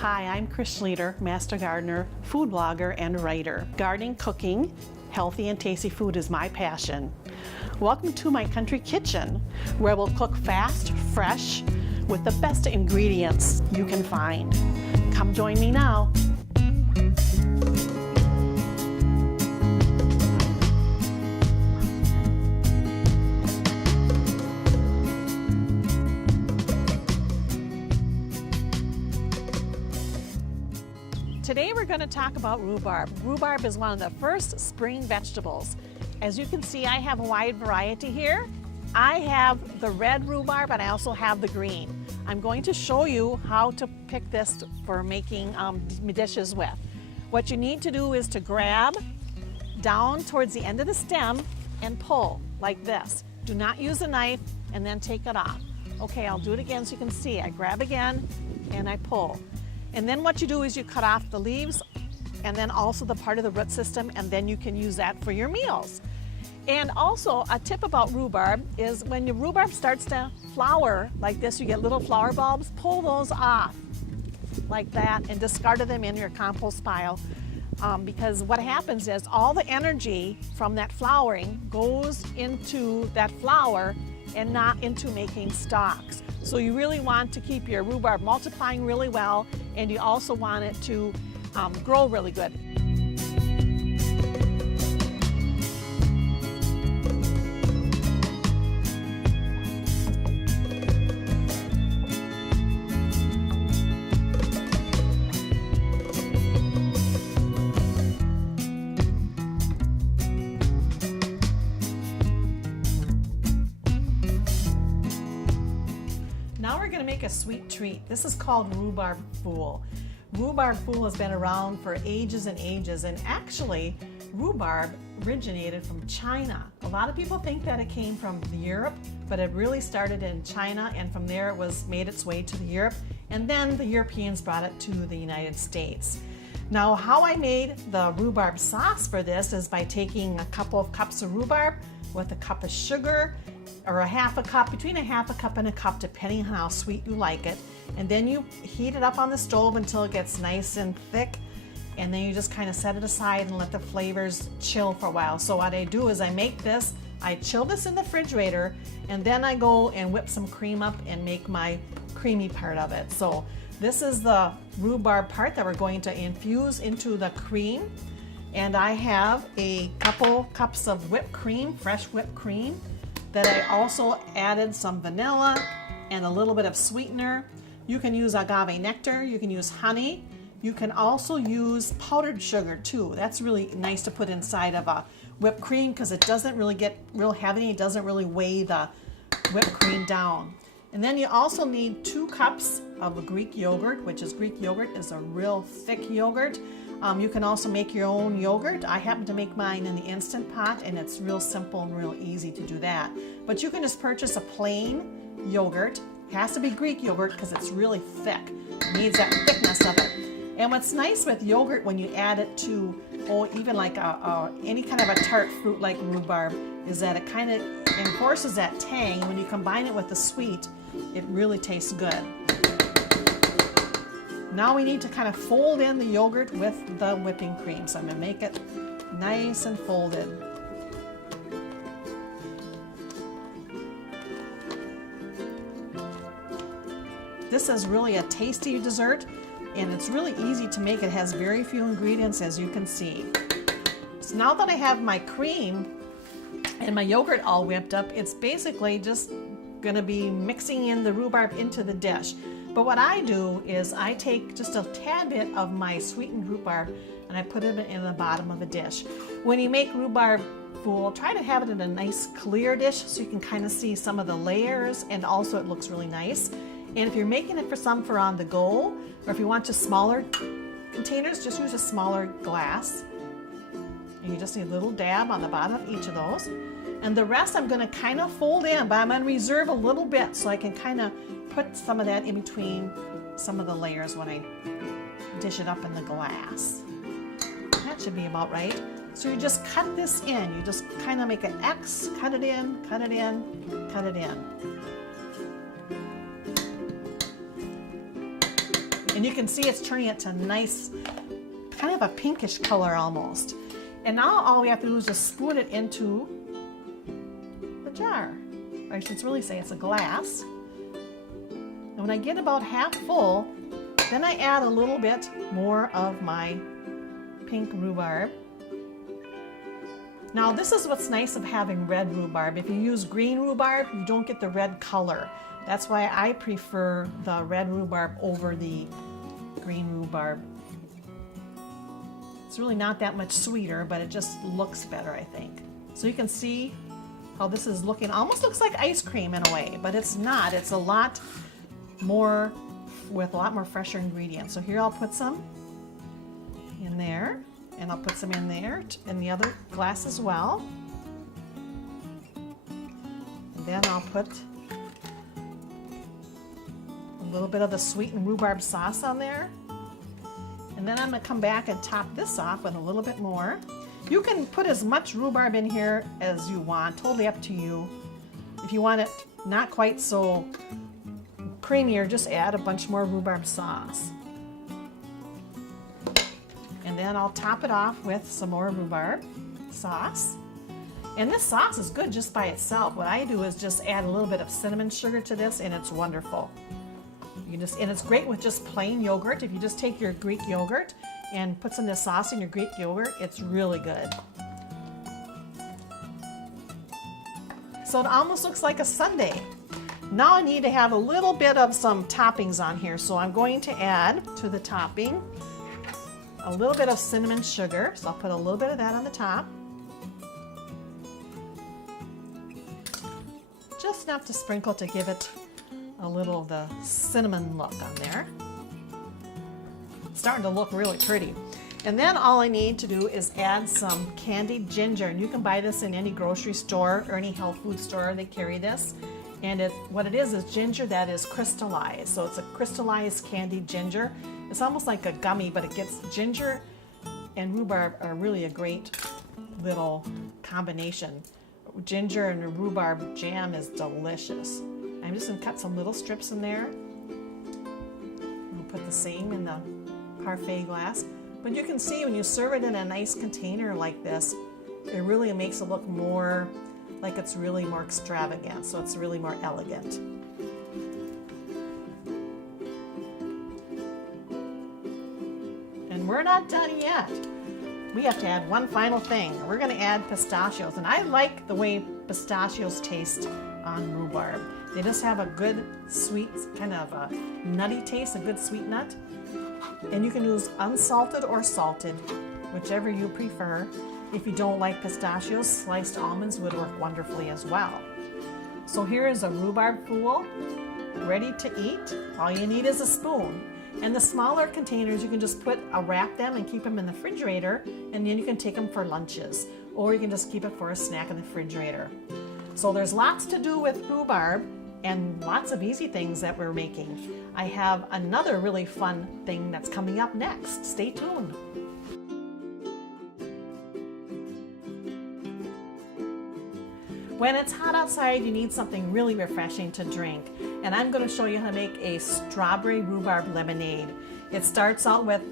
Hi, I'm Chris Schleter, Master Gardener, food blogger, and writer. Gardening, cooking, healthy and tasty food is my passion. Welcome to my country kitchen, where we'll cook fast, fresh, with the best ingredients you can find. Come join me now. Today we're going to talk about rhubarb. Rhubarb is one of the first spring vegetables. As you can see, I have a wide variety here. I have the red rhubarb and I also have the green. I'm going to show you how to pick this for making dishes with. What you need to do is to grab down towards the end of the stem and pull like this. Do not use a knife and then take it off. Okay, I'll do it again so you can see. I grab again and I pull. And then what you do is you cut off the leaves and then also the part of the root system, and then you can use that for your meals. And also a tip about rhubarb is when your rhubarb starts to flower like this, you get little flower bulbs, pull those off like that and discard them in your compost pile. Because what happens is all the energy from that flowering goes into that flower and not into making stalks. So you really want to keep your rhubarb multiplying really well, and you also want it to grow really good. Now we're going to make a sweet treat. This is called rhubarb fool. Rhubarb fool has been around for ages and ages, and actually rhubarb originated from China. A lot of people think that it came from Europe, but it really started in China, and from there it made its way to Europe, and then the Europeans brought it to the United States. Now, how I made the rhubarb sauce for this is by taking a couple of cups of rhubarb with a cup of sugar, or a half a cup, between a half a cup and a cup, depending on how sweet you like it. And then you heat it up on the stove until it gets nice and thick, and then you just kind of set it aside and let the flavors chill for a while. So what I do is I make this, I chill this in the refrigerator, and then I go and whip some cream up and make my creamy part of it. So this is the rhubarb part that we're going to infuse into the cream. And I have a couple cups of whipped cream, fresh whipped cream, that I also added some vanilla and a little bit of sweetener. You can use agave nectar, you can use honey, you can also use powdered sugar too. That's really nice to put inside of a whipped cream because it doesn't really get real heavy, it doesn't really weigh the whipped cream down. And then you also need 2 cups of Greek yogurt, which is Greek yogurt is a real thick yogurt. You can also make your own yogurt. I happen to make mine in the Instant Pot, and it's real simple and real easy to do that. But you can just purchase a plain yogurt. It has to be Greek yogurt because it's really thick. It needs that thickness of it. And what's nice with yogurt when you add it to, even like any kind of a tart fruit like rhubarb, is that it kind of enforces that tang. When you combine it with the sweet, it really tastes good. Now we need to kind of fold in the yogurt with the whipping cream. So I'm going to make it nice and folded. This is really a tasty dessert, and it's really easy to make. It has very few ingredients, as you can see. So now that I have my cream and my yogurt all whipped up, it's basically just going to be mixing in the rhubarb into the dish. But what I do is I take just a tad bit of my sweetened rhubarb and I put it in the bottom of a dish. When you make rhubarb fool, try to have it in a nice clear dish so you can kind of see some of the layers, and also it looks really nice. And if you're making it for on the go, or if you want just smaller containers, just use a smaller glass. And you just need a little dab on the bottom of each of those. And the rest I'm going to kind of fold in, but I'm going to reserve a little bit so I can kind of put some of that in between some of the layers when I dish it up in the glass. That should be about right. So you just cut this in. You just kind of make an X, cut it in, cut it in, cut it in. And you can see it's turning it to nice, kind of a pinkish color almost. And now all we have to do is just spoon it into the jar. Or I should really say it's a glass. And when I get about half full, then I add a little bit more of my pink rhubarb. Now this is what's nice of having red rhubarb. If you use green rhubarb, you don't get the red color. That's why I prefer the red rhubarb over the green rhubarb. It's really not that much sweeter, but it just looks better, I think. So you can see how this is looking. Almost looks like ice cream in a way, but it's not. It's a lot more, with a lot more fresher ingredients. So here I'll put some in there, and I'll put some in there in the other glass as well. And then I'll put a little bit of the sweetened rhubarb sauce on there. And then I'm going to come back and top this off with a little bit more. You can put as much rhubarb in here as you want, totally up to you. If you want it not quite so creamier, just add a bunch more rhubarb sauce. And then I'll top it off with some more rhubarb sauce. And this sauce is good just by itself. What I do is just add a little bit of cinnamon sugar to this, and it's wonderful. You can and it's great with just plain yogurt. If you just take your Greek yogurt and put some of this sauce in your Greek yogurt, it's really good. So it almost looks like a sundae. Now I need to have a little bit of some toppings on here. So I'm going to add to the topping a little bit of cinnamon sugar. So I'll put a little bit of that on the top. Just enough to sprinkle to give it a little of the cinnamon look on there. It's starting to look really pretty. And then all I need to do is add some candied ginger. And you can buy this in any grocery store or any health food store. They carry this. And what it is ginger that is crystallized. So it's a crystallized candied ginger. It's almost like a gummy, but it gets ginger and rhubarb are really a great little combination. Ginger and rhubarb jam is delicious. I'm just going to cut some little strips in there. I'll put the same in the parfait glass. But you can see when you serve it in a nice container like this, it really makes it look more like it's really more extravagant, so it's really more elegant. And we're not done yet. We have to add one final thing. We're going to add pistachios, and I like the way pistachios taste on rhubarb. They just have a good sweet, kind of a nutty taste, a good sweet nut. And you can use unsalted or salted, whichever you prefer. If you don't like pistachios, sliced almonds would work wonderfully as well. So here is a rhubarb fool ready to eat. All you need is a spoon. And the smaller containers, you can just wrap them and keep them in the refrigerator, and then you can take them for lunches. Or you can just keep it for a snack in the refrigerator. So there's lots to do with rhubarb and lots of easy things that we're making. I have another really fun thing that's coming up next. Stay tuned. When it's hot outside, you need something really refreshing to drink. And I'm going to show you how to make a strawberry rhubarb lemonade. It starts out with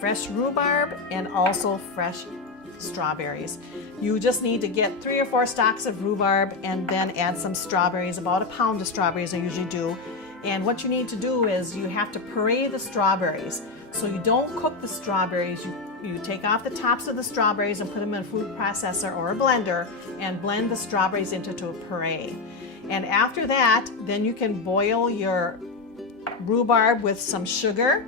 fresh rhubarb and also fresh strawberries. You just need to get 3 or 4 stalks of rhubarb and then add some strawberries, about a pound of strawberries I usually do. And what you need to do is you have to puree the strawberries. So you don't cook the strawberries. You take off the tops of the strawberries and put them in a food processor or a blender and blend the strawberries into a puree. And after that, then you can boil your rhubarb with some sugar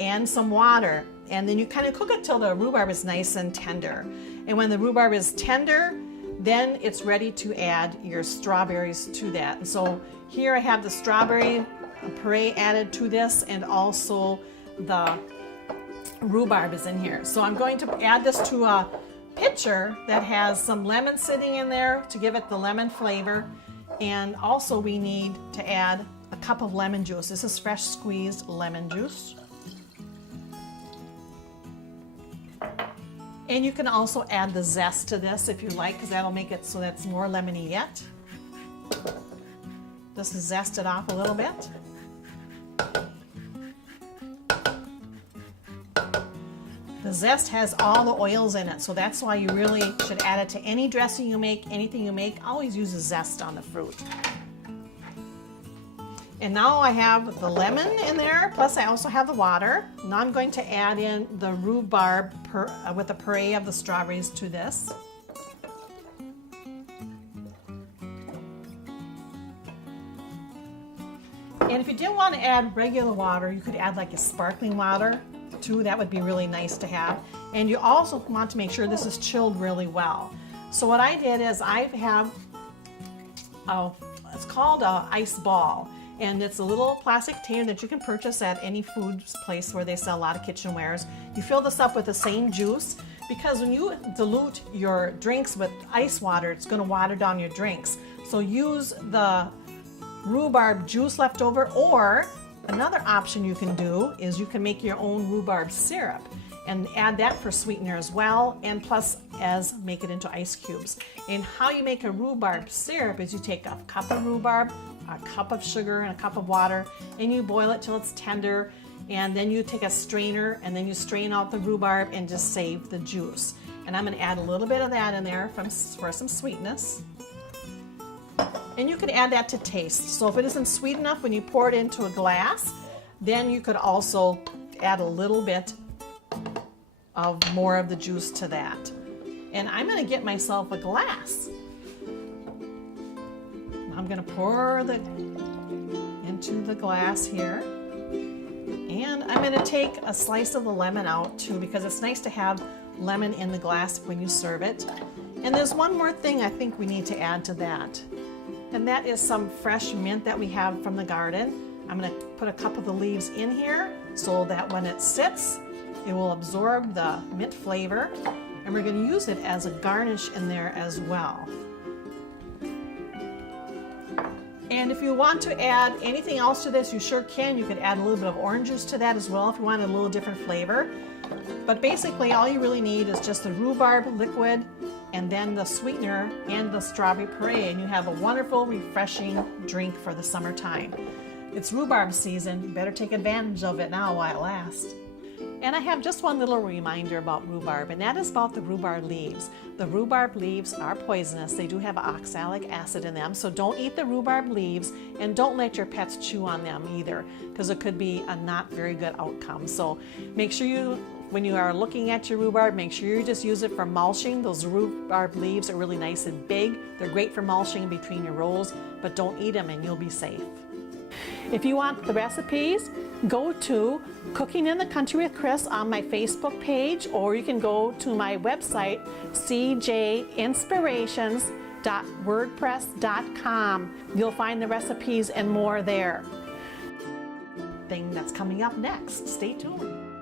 and some water. And then you kind of cook it till the rhubarb is nice and tender. And when the rhubarb is tender, then it's ready to add your strawberries to that. And so here I have the strawberry puree added to this, and also the rhubarb is in here. So I'm going to add this to a pitcher that has some lemon sitting in there to give it the lemon flavor. And also we need to add a cup of lemon juice. This is fresh squeezed lemon juice. And you can also add the zest to this if you like, because that'll make it so that's more lemony yet. Just zest it off a little bit. The zest has all the oils in it, so that's why you really should add it to any dressing you make, anything you make. Always use a zest on the fruit. And now I have the lemon in there, plus I also have the water. Now I'm going to add in the rhubarb with a puree of the strawberries to this. And if you didn't want to add regular water, you could add like a sparkling water too. That would be really nice to have. And you also want to make sure this is chilled really well. So what I did is I have, it's called an ice ball. And it's a little plastic container that you can purchase at any food place where they sell a lot of kitchenwares. You fill this up with the same juice, because when you dilute your drinks with ice water, it's going to water down your drinks. So use the rhubarb juice left over, or another option you can do is you can make your own rhubarb syrup and add that for sweetener as well, and plus make it into ice cubes. And how you make a rhubarb syrup is you take a cup of rhubarb, a cup of sugar, and a cup of water, and you boil it till it's tender, and then you take a strainer and then you strain out the rhubarb and just save the juice. And I'm going to add a little bit of that in there for some sweetness. And you can add that to taste. So if it isn't sweet enough when you pour it into a glass, then you could also add a little bit of more of the juice to that. And I'm going to get myself a glass. I'm going to pour into the glass here. And I'm going to take a slice of the lemon out too, because it's nice to have lemon in the glass when you serve it. And there's one more thing I think we need to add to that. And that is some fresh mint that we have from the garden. I'm going to put a couple of the leaves in here so that when it sits, it will absorb the mint flavor. And we're going to use it as a garnish in there as well. And if you want to add anything else to this, you sure can. You could add a little bit of orange juice to that as well if you want a little different flavor. But basically all you really need is just the rhubarb liquid and then the sweetener and the strawberry puree, and you have a wonderful, refreshing drink for the summertime. It's rhubarb season. You better take advantage of it now while it lasts. And I have just one little reminder about rhubarb, and that is about the rhubarb leaves. The rhubarb leaves are poisonous. They do have oxalic acid in them, so don't eat the rhubarb leaves, and don't let your pets chew on them either, because it could be a not very good outcome. So make sure you, when you are looking at your rhubarb, make sure you just use it for mulching. Those rhubarb leaves are really nice and big. They're great for mulching between your rows, but don't eat them and you'll be safe. If you want the recipes, go to Cooking in the Country with Chris on my Facebook page, or you can go to my website, cjinspirations.wordpress.com. You'll find the recipes and more there. Thing that's coming up next. Stay tuned.